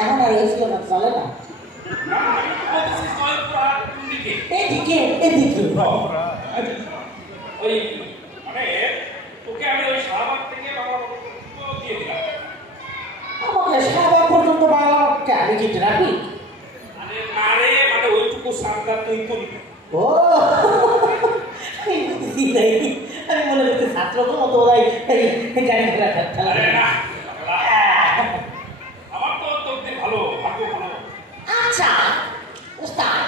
এখন আর এসিও না চলে না এদিকে এদিকে ওই মানে তোকে আমি ওই শাহবাগ থেকে দিয়ে দিলাম আমাকে শাহবাগ পর্যন্ত বাংলাকে আমি কি ট্রাফিক আরে না রে মানে ওইটুকু সারদা তুই করবি ও আমি মনে করছি ছাত্র তো মতো ওরাই গাড়ি ঘোড়া খেলা আমার তো তোর ভালো ভাগ্য ভালো আচ্ছা ওস্তাদ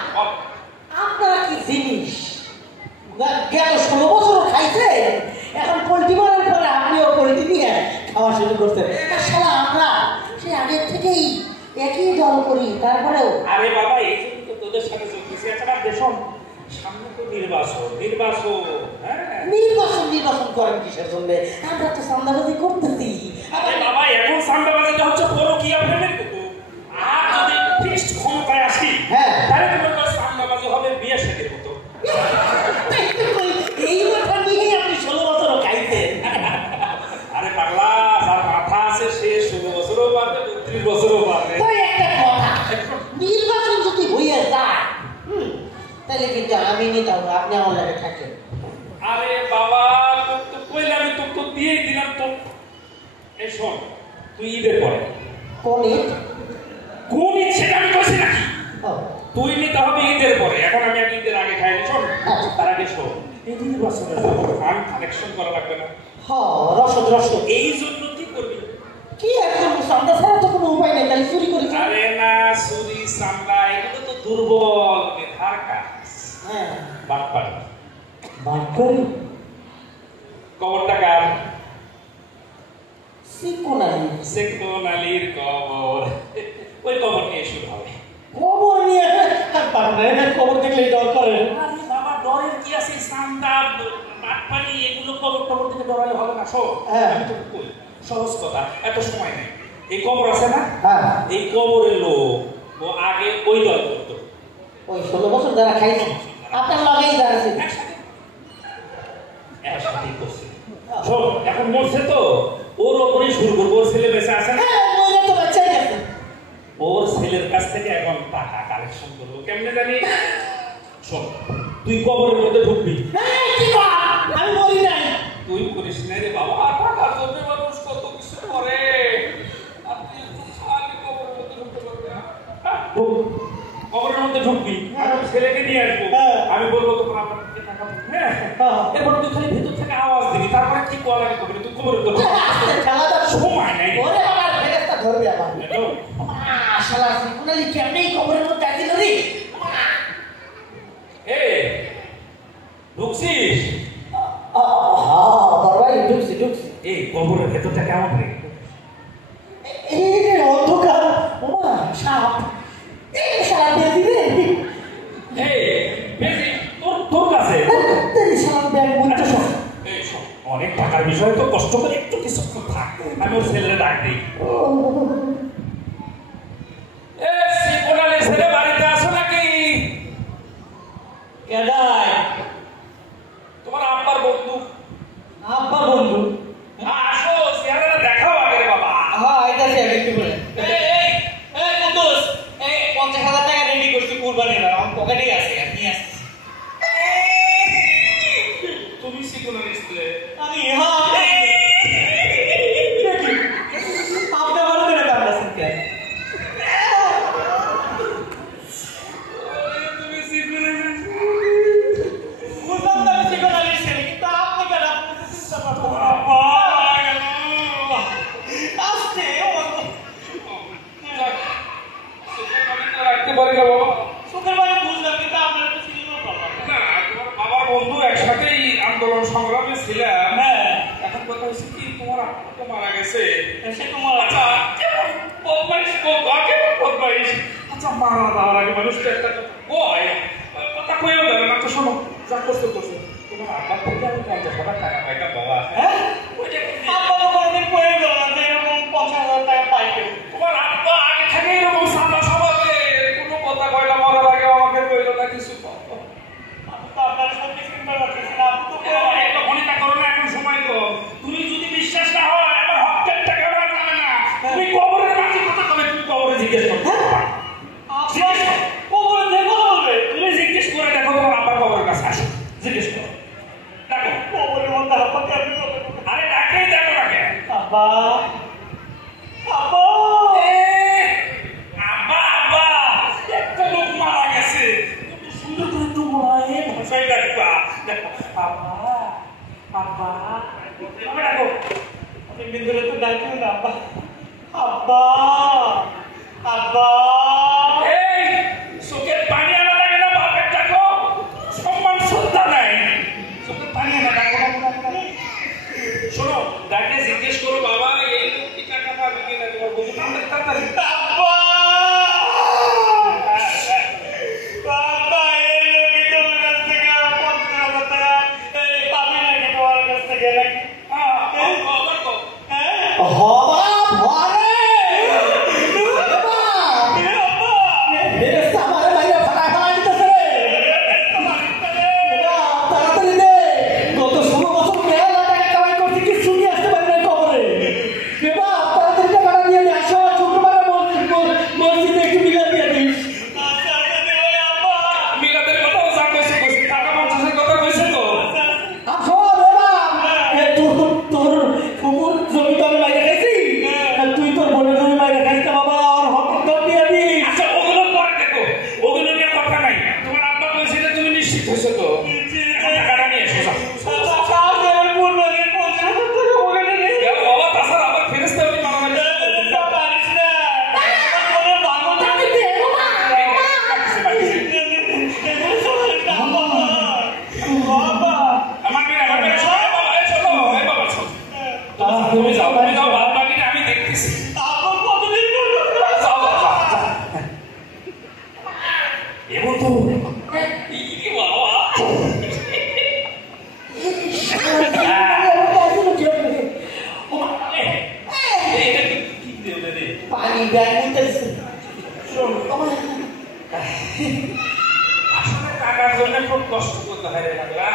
আপনারা কি জিনিস গেল 16 বছর খাইছে এখন পোল্ট্রি মারার পরে আপনিও পোল্ট্রি নিয়ে খাওয়া শুরু করছেন আসলে আমরা সে আগের থেকেই একই দল করি তারপরেও আরে বাবা এই জন্য তো তোদের সাথে যোগ দিয়েছি একটা দেশম সামনে তো নির্বাচন নির্বাচন করেন কিসের জন্য আমরা তো চাঁদাবাজি করতেছি আরে বাবা এখন চাঁদাবাজিটা হচ্ছে পরকীয়া প্রেমের কত আর যদি ফিক্সড ক্ষমতায় আসি হ্যাঁ তাহলে তোমার কাছে চাঁদাবাজি হবে বিয়ে শাদীর মতো এই মাথা নিয়ে আপনি 16 বছরও খাইছেন আরে পাগলা যার মাথা আছে সে 16 বছরও পারবে 32 বছরও পারবে একটা কথা নির্বাচন যদি হয়ে যায় তাহলে কিন্তু আমি নিতাম আপনি আমার লাগে থাকেন আরে বাবা তো কইলে আমি তো দিয়েই দিলাম তো এই শোন তুই ঈদের পরে কোন ঈদ সেটা আমি কইছি নাকি তুই নিতে হবে ঈদের পরে এখন আমি ঈদের আগে খাই নি শোন তার আগে শোন এই নির্বাচনের ফান্ড কালেকশন করা লাগবে না রসদ এই জন্য কি করবি কি একদম সামনে ছাড়া তো কোনো উপায় নেই তাহলে চুরি করি আরে না চুরি সামলা এগুলো তো দুর্বল মেধার কাজ হ্যাঁ বাটপাড়ি কবরটা কার সিকোন আলীর কবর ওই কবর নিয়ে শুরু হবে কবর নিয়ে কবর দেখলেই ডর করে আরে বাবা ডরের কি আছে সান্দা বাটপাড়ি এগুলো কবর থেকে ডরালে হবে না শোন আমি তো কই সহজ কথা এত সময় নেই এই কবর আছে না এই কবরের লোক ও আগে ওই দল করতো ওই 16 বছর যারা খাইছে আপনার লাগেই যারা আছে একসাথেই করছে শোন এখন মরছে তো ওর ওপরে শুরু করবো ওর ছেলে বেঁচে আছে না ওর ছেলের কাছ থেকে এখন টাকা কালেকশন করবো কেমনে জানি শোন তুই কবরের মধ্যে ঢুকবি আমি বলি নাই তুই করিস না রে বাবা টাকার জন্য মানুষ কত কিছু করে আপনি খালি কবরের মধ্যে ঢুকতে পারবে না কবরের মধ্যে ঢুকবি আমি ছেলেকে নিয়ে আসবো আমি বলবো তোমার আমার টাকা হ্যাঁ এরপর তুই খালি ভেতর থেকে আওয়াজ দিবি তারপরে কি করা লাগে কবরে তুই কবরের মধ্যে সময় নাই ওরে বাবা ফেরেশতা ধরবে আবার শালা সিকুনালি কেমনে কবরের মধ্যে আছি রে ঢুকছিস বড়াই ঢুকছি এই কবরের ভেতরটা কেমন রে এই অন্ধকার ওমা সাপ এই শালা দিয়ে দিবে বেশি তোর কাছে তেরি শালা ব্যাগ বলতে অনেক টাকার বিষয় তো কষ্ট করে একটু কিছু থাক আমি ওর ছেলেরে ডাক দিই ছেলে বাড়িতে আসো নাকি কেডাই তোমার আব্বার বন্ধু আসো চেহারাটা দেখাও আগে রে বাবা আইতাছি আগে কি বলে এই কুদ্দুস এই 50,000 টাকা রেডি করছি কুরবানির আমার পকেটেই আছে আর নিয়ে আসছি তুমি সিকুলার স্কুলে আমি আপনার বড় করে কামড়া শুনতে তুমি সিকুলার বললাম তো আমি সিকুলার ছেলে কিন্তু আপনি কেন আসতে রাখতে পারি না বাবা সুখের বাড়ি বুঝলাম কিন্তু আপনার একটু সিনেমা পাবো না তোমার বাবার বন্ধু একসাথেই আন্দোলন সংগ্রামে ছিলাম এখন কথা হচ্ছে কি তোমার আপা তো মারা গেছে সে তোমার আচ্ছা কেমন বদমাইশ কেমন বদমাইশ আচ্ছা মারা যাওয়ার আগে মানুষকে একটা কথা কয়েও দেবে না তো শোনো যা করছো তোমার আব্বার থেকে আমি 50,000 টাকা পাইতাম বাবা আপনারও কোনোদিন পড়ে গেল না যে এরকম 50,000 টাকা পাইতে তোমার আব্বা আগে থেকে এরকম সাদা স্বভাবের কোনো কথা কয়টা মরার আগে আমাকে কইল না কিছু দেখো আব্বা আব্বা আমি ডাকো আপনি বিন্দুরে তো ডাকিও না আব্বা আব্বা আব্বা এই চোখের পানি আনা লাগে না বাপের ডাকো সম্মান শ্রদ্ধা নাই চোখের পানি আনা ডাকো শোনো ডাকে জিজ্ঞেস করো বাবা এই লোক কি টাকা পাবে কিনা তোমার বুঝে না তাড়াতাড়ি আব্বা আব্বা এই লোকই তোমার কাছ থেকে 50,000 টাকা এই পাবি নাকি তোমার কাছ থেকে নাকি হবা ভরে তাড়াতাড়ি দে গত 16 বছর মেলা টাকা কামাই করছি কিছু নিয়ে আসতে পারি না কবরে বেবা তাড়াতাড়ি টাকাটা নিয়ে আসো শুক্রবারে মসজিদে একটু মিলা দিয়ে দিস মিলাদের কথাও যা কইছে কইছে টাকা 50,000 কথা কইছে তো আসো বেবা তোর কুকুর জমি তো আমি বাইরে খাইছি তুই তোর বোনের জমি বাইরে খাইতে বাবা আর হক দিয়ে দিস আচ্ছা ওগুলো পরে দেখো ওগুলো নিয়ে কথা নাই তোমার আব্বা কইছে যে তুমি নিশ্চিত হইছো তো এখন টাকাটা নিয়ে এসো যাও। গেল বাবা তাছাড়া আবার ফেরেস্তা উনি মারামারি আমার মেয়ে শোনো বাবা এই শোনো এই বাবা শোনো তুমি যাও বাদ বাকিটা আমি দেখতেছি যাও এমন তো কি বাবা এইটা কি দেবে রে পানি ব্যাগ নিতেছে শোন আসলে টাকার জন্য খুব কষ্ট করতে হয় রে পাগলা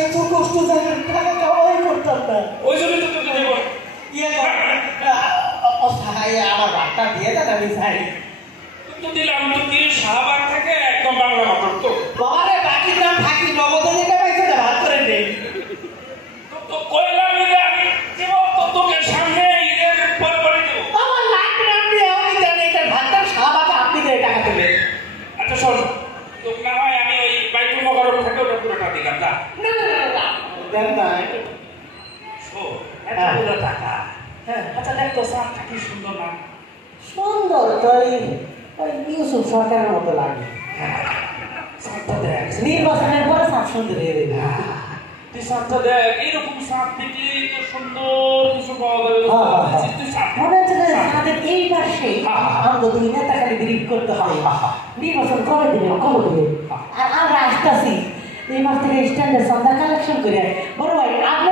এত কষ্ট জানেন টাকা কামাই করতাম না ওই জন্য তো তোকে দেবো আমার ভাতটা দিয়ে দেন আমি চাই তো দিলাম তো কি শাহবাগ থেকে একদম বাংলা মটর তো বাবারে বাকি গ্রাম থাকি নগদে দিতে পাইছে না ভাত করে দেই তো কইলাম যে আমি দেব তো তোকে সামনে ঈদের পরে পরে দেবো আমার লাখ গ্রাম দিয়ে আমি জানি এটা ভাতটা শাহবাগে আপনি দিয়ে টাকা দেবে আচ্ছা শোন তো না হয় আমি ওই বাইতুল মোকাররম থেকে ওটা পুরোটা দিলাম না না দেন না শোন এতগুলো টাকা হ্যাঁ আচ্ছা দেখ তো সাপটা কি সুন্দর না সুন্দর তো ওই ইউসুফ সরকারের মতো লাগে সাপটা দেখ নির্বাচনের পরে সাপ সুন্দর হয়ে যাবে তুই সাপটা দেখ এইরকম সাপ দেখলে তো সুন্দর কিছু পাওয়া যাবে তুই সাপ মনে হচ্ছে যে আমাদের এই পাশে আমরা দুই নেতা খালি বিরিপ করতে হবে নির্বাচন কবে দিবে আর আমরা আসতেছি এই মাস থেকে স্ট্যান্ডার্ড সন্ধ্যা কালেকশন করে বড় ভাই আপনি